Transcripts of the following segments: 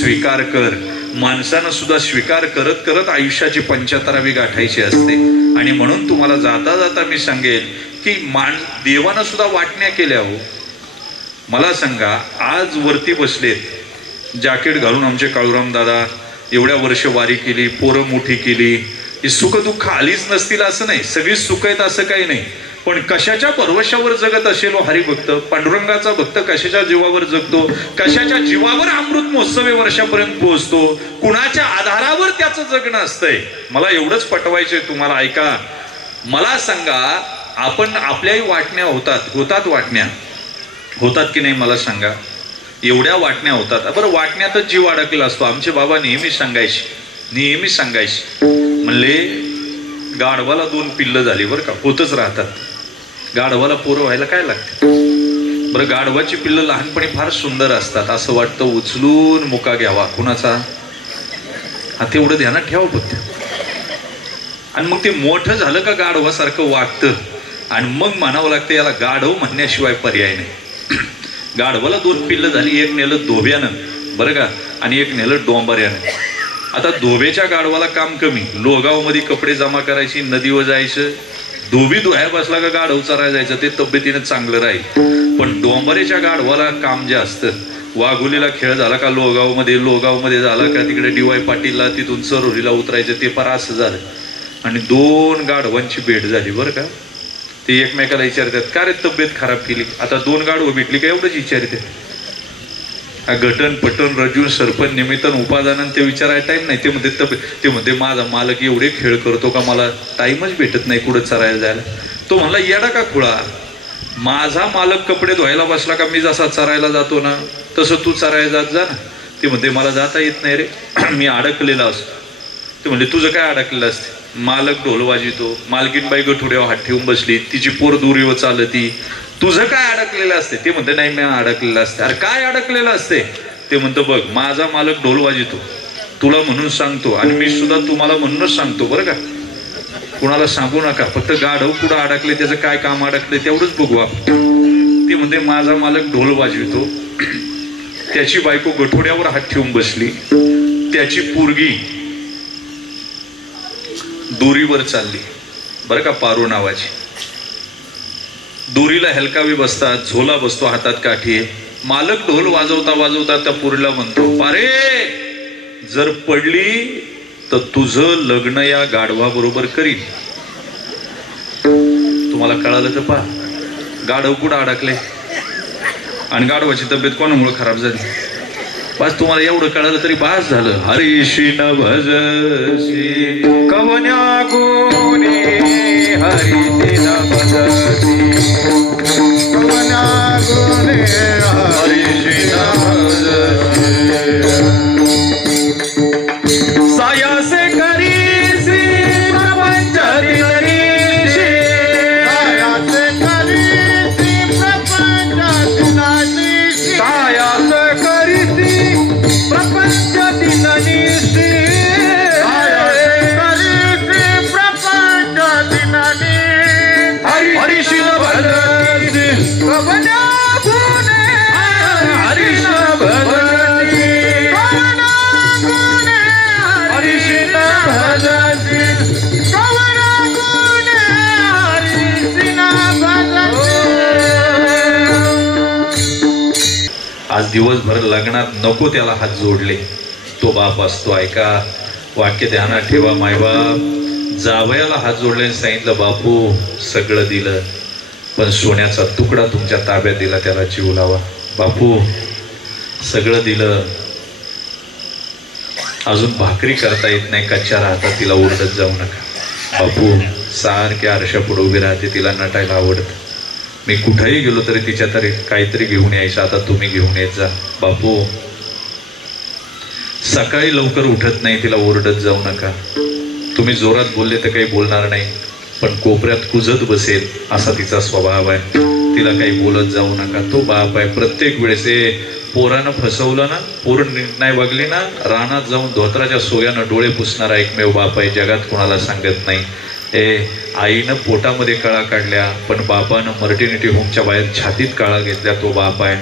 स्वीकार कर. माणसानं सुद्धा स्वीकार करत करत आयुष्याची पंचाहत्तरावी गाठायची असते. आणि म्हणून तुम्हाला जाता जाता मी सांगेल की माण देवानं सुद्धा वाटण्या केल्या हो. मला सांगा आज वरती बसलेत. जॅकेट घालून आमचे काळूराम दादा एवढ्या वर्ष वारी केली पोरं मोठी केली. ही सुखदुःख आलीच नसतील असं नाही. सगळी सुख आहेत असं काही नाही. पण कशाच्या परवशावर जगत असेल हो हरिभक्त? पांडुरंगाचा भक्त कशाच्या जीवावर जगतो? कशाच्या जीवावर अमृत महोत्सवी वर्षापर्यंत पोहोचतो? कुणाच्या आधारावर त्याचं जगणं असतंय? मला एवढंच पटवायचंय तुम्हाला ऐका. मला सांगा आपण आपल्याही वाटण्या होतात. होतात वाटण्या. होतात की नाही मला सांगा? एवढ्या वाटण्या होतात. बरं वाटण्यातच जीव अडकला असतो. आमचे बाबा नेहमी सांगायचे. नेहमी सांगायचे. म्हणले गाढवाला दोन पिल्लं झाली बरं का? होतच राहतात. गाढवाला पोरं व्हायला काय लागते? बरं गाढवाची पिल्लं लहानपणी फार सुंदर असतात. असं वाटतं उचलून मुका घ्यावा. कुणाचा? हा तेवढं ध्यानात ठेवा बुद्ध आणि मग ते मोठं झालं का गाढवासारखं वागतं. आणि मग म्हणावं लागतं याला गाढव म्हणण्याशिवाय पर्याय नाही. गाढवाला दोन पिल्लं झाली. एक नेलं धोब्यानं. बरं का? आणि एक नेलं डोंबऱ्यानं. आता धोबेच्या गाढवाला काम कमी. लोगावमध्ये कपडे जमा करायची नदीवर जायचं. धोबी धुया बसला का गाढव चरायला जायचं ते तब्येतीने चांगलं राहील. पण डोंबरेच्या गाढवाला काम जे असतं वाघोलीला खेळ झाला का लोगावमध्ये लोगावमध्ये झाला का तिकडे डी वाय पाटीलला तिथून सरोलीला उतरायचं ते फार असं झालं. आणि दोन गाढवांची भेट झाली बरं का. ते एकमेकाला विचारतात का रे तब्येत खराब केली? आता दोन गाढवं भेटली का? एवढंच विचारते घटन पटन रजून सरपण निमित्तन उपादान ते विचारायला टाईम नाही. ते म्हणते तब्येत ते म्हणते माझा मालक एवढे खेळ करतो का? मला टाईमच भेटत नाही कुठं चरायला जायला. तो म्हणला येडा का खुळा? माझा मालक कपडे धुवायला बसला का? मी जसा चरायला जातो ना तसं तू चरायला जात जा ना. ते म्हणते मला जाता येत नाही रे. मी अडकलेला असतो. ते म्हणले तुझं काय अडकलेलं असते? मालक ढोल वाजितो मालकीनबाई गठुड्यावर हात ठेवून बसली तिची पोर दुरीवर चालती तुझं काय अडकलेलं असते? ते म्हणते नाही मी अडकलेलं असते. अरे काय अडकलेलं असते? ते म्हणतं बघ माझा मालक ढोल वाजितो तुला म्हणून सांगतो आणि मी सुद्धा तुम्हाला म्हणूनच सांगतो बरं का? कुणाला सांगू नका फक्त गाढव कुठं अडकले त्याचं काय काम अडकले तेवढंच बघू आपण. ते म्हणते माझा मालक ढोल वाजवितो त्याची बायको गठोड्यावर हात ठेवून बसली. त्याची पोरगी दोरीवर चालली. बरं का पारू नावाची. दोरीला हेलकावी बसतात झोला बसतो हातात काठी. मालक ढोल वाजवता वाजवता त्या पुरीला म्हणतो पारे जर पडली तर तुझं लग्न या गाढवा बरोबर करीन. तुम्हाला कळालं तर पहा. गाढव कुठं अडकले? आणि गाढवाची तब्येत कोणामुळे खराब झाली? बस तुम्हाला एवढं कळालं तरी बास झालं. हरिशी न भज कवन्या गुणे हरिशी न भजती दिवसभर लग्नात नको त्याला हात जोडले. तो बाप असतो ऐका वाक्य ध्यानात ठेवा मायबाप जावयाला हात जोडले आणि सांगितलं बापू सगळं दिलं. पण सोन्याचा तुकडा तुमच्या ताब्यात दिला त्याला जीव लावा. बापू सगळं दिलं. अजून भाकरी करता येत नाही कच्च्या राहता तिला ओरडत जाऊ नका. बापू सारख्या आरशापुढे उभी राहते तिला नटायला आवडतं. मी कुठंही गेलो तरी तिच्या तरी काहीतरी घेऊन यायचं. आता तुम्ही घेऊन यायचा बापू. सकाळी लवकर उठत नाही तिला ओरडत जाऊ नका. तुम्ही जोरात बोलले तर काही बोलणार नाही पण कोपऱ्यात कुजत बसेल असा तिचा स्वभाव आहे. तिला काही बोलत जाऊ नका. तो बाप आहे. प्रत्येक वेळेस पोरानं फसवलं ना पोर नाही बघली ना रानात जाऊन धोत्राच्या सोयानं डोळे पुसणारा एकमेव बाप आहे. जगात कोणाला सांगत नाही. ए आईनं पोटामध्ये कळा काढल्या पण बापानं मर्टिनिटी होमच्या बाहेर छातीत काळा घेतल्या तो बाप आहे.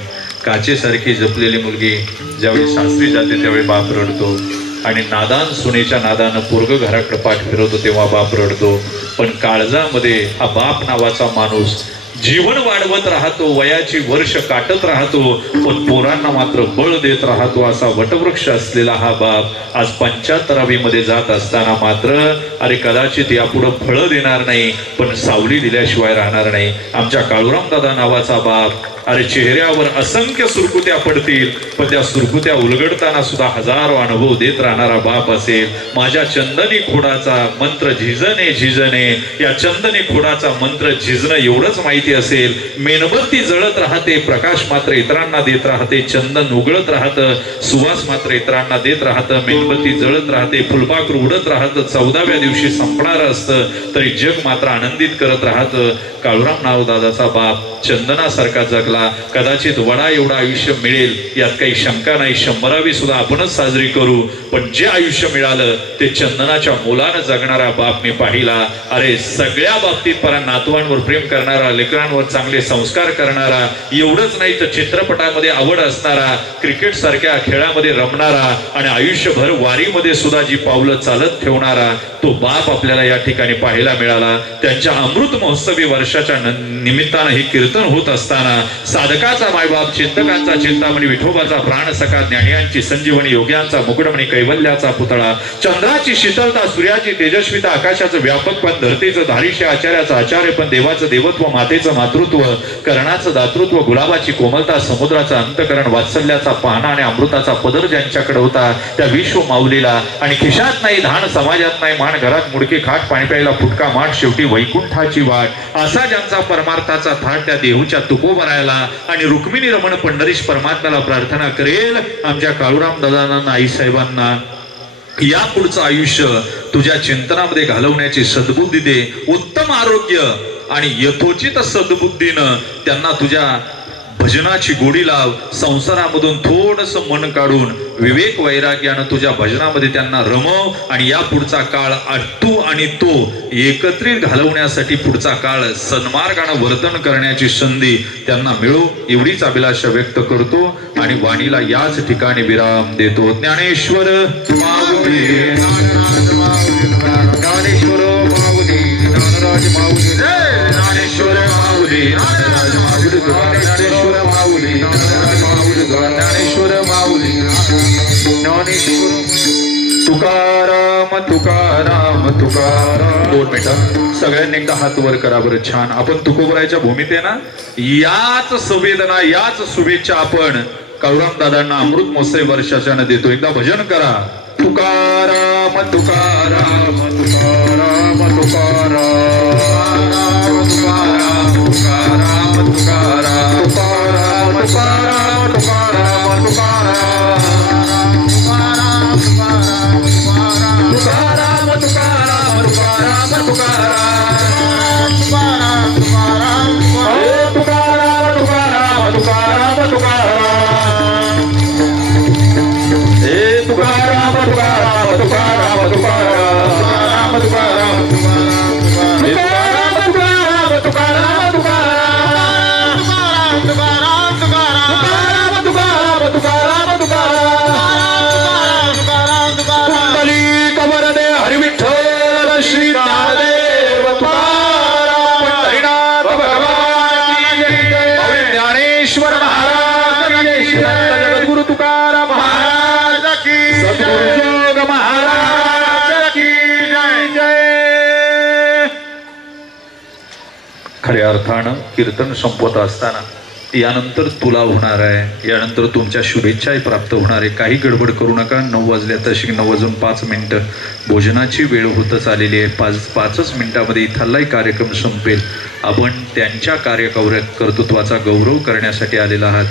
काचेसारखी जपलेली मुलगी ज्यावेळी सासरी जाते त्यावेळी बाप रडतो. आणि नादान सुनेच्या नादानं पोरग घराकडे पाठ फिरवतो तेव्हा बाप रडतो. पण काळजामध्ये हा बाप नावाचा माणूस जीवन वाढवत राहतो वयाची वर्ष काटत राहतो पण पोरांना मात्र बळ देत राहतो असा वटवृक्ष असलेला हा बाप आज पंच्याहत्तरावी मध्ये जात असताना मात्र अरे कदाचित यापुढं फळं देणार नाही पण सावली दिल्याशिवाय राहणार नाही. आमच्या काळूराम दादा नावाचा बाप अरे चेहऱ्यावर असंख्य सुरकुत्या पडतील पण त्या सुरकुत्या उलगडताना सुद्धा हजारो अनुभव देत राहणारा बाप असेल. माझ्या चंदनी खोडाचा मंत्र झिजणे झिजणे. या चंदनी खोडाचा मंत्र झिजणं एवढंच माहिती असेल. मेणबत्ती जळत राहते प्रकाश मात्र इतरांना देत राहते चंदन उगळत राहतं सुवास मात्र इतरांना देत राहतं मेणबत्ती जळत राहते फुलपाखरू उडत राहतं चौदाव्या दिवशी संपणार असतं तरी जग मात्र आनंदित करत राहतं. काळूराम नावदादाचा बाप चंदनासारखा जगला कदाचित वडा एवढं आयुष्य मिळेल यात काही शंका नाही. शंभरावी सुद्धा आपणच साजरी करू पण जे आयुष्य मिळालं ते चंदनाच्या मुलानं जगणारा बाप मी पाहिला. अरे सगळ्या बाबतीत परा नातवांवर प्रेम करणारा लेकरांवर चांगले संस्कार करणारा एवढंच नाही तर चित्रपटामध्ये आवड असणारा क्रिकेट सारख्या खेळामध्ये रमणारा आणि आयुष्यभर वारीमध्ये सुद्धा जी पावलं चालत ठेवणारा तो बाप आपल्याला या ठिकाणी पाहायला मिळाला. त्यांच्या अमृत महोत्सवी वर्षाच्या निमित्तानं हे कीर्तन होत असताना साधकाचा मायबाप चिंतकांचा चिंतामणी विठोबाचा प्राण सखा ज्ञानियांची संजीवनी योग्यांचा मुकुटमणी कैवल्याचा पुतळा चंद्राची शीतलता सूर्याची तेजस्विता आकाशाचं व्यापक पण धरतीचं धारिष्य आचार्याचं आचार्य पण देवाचं देवत्व मातेचं मातृत्व कर्णाचं दातृत्व गुलाबाची कोमलता समुद्राचं अंतकरण वात्सल्याचा पाहणा आणि अमृताचा पदर ज्यांच्याकडे होता त्या विश्व माऊलीला आणि खिशात नाही धान समाजात नाही मान घरात मुडके खाट पाणी प्यायला फुटका माठ शेवटी वैकुंठाची वाट असा ज्यांचा परमार्थाचा थाट त्या देहूच्या तुकोबरायला आणि रुक्मिणी रमण पंढरीश परमात्म्याला प्रार्थना करेल आमच्या काळूराम दादांना आई साहेबांना. या पुढचं आयुष्य तुझ्या चिंतनामध्ये घालवण्याची सद्बुद्धी दे. उत्तम आरोग्य आणि यथोचित सद्बुद्धीनं त्यांना तुझ्या भजनाची गोडी लाव संसारामधून थोडस मन काढून विवेक वैराग्यानं तुझ्या भजनामध्ये त्यांना रमव आणि या पुढचा काळ तू आणि तो एकत्रित घालवण्यासाठी पुढचा काळ सन्मार्गानं वर्तन करण्याची संधी त्यांना मिळो एवढीच अभिलाषा व्यक्त करतो आणि वाणीला याच ठिकाणी विराम देतो. ज्ञानेश्वर ज्ञानेश्वर तुकाराम तुकाराम तुकाराम. दोन मिनिटं. सगळ्यांनी एकदा हात वर करा बरं छान. आपण तुकोबरायच्या भूमीत आहे ना याच संवेदना याच शुभेच्छा आपण काळूराम दादांना अमृत महोत्सव वर्षाच्या देतो. एकदा भजन करा. तुकाराम तुकाराम तुकाराम तुकाराम. तुकाराम तुकाराम तुकाराम. खऱ्या अर्थानं कीर्तन संपवत असताना यानंतर तुला होणार आहे. यानंतर तुमच्या शुभेच्छाही प्राप्त होणार आहे. काही गडबड करू नका. नऊ वाजल्या तशी नऊ वाजून पाच मिनटं. भोजनाची वेळ होतच आलेली आहे. पाच पाचच मिनटामध्ये इथलाही कार्यक्रम संपेल. आपण त्यांच्या कार्यकौर कर्तृत्वाचा गौरव करण्यासाठी आलेला आहात.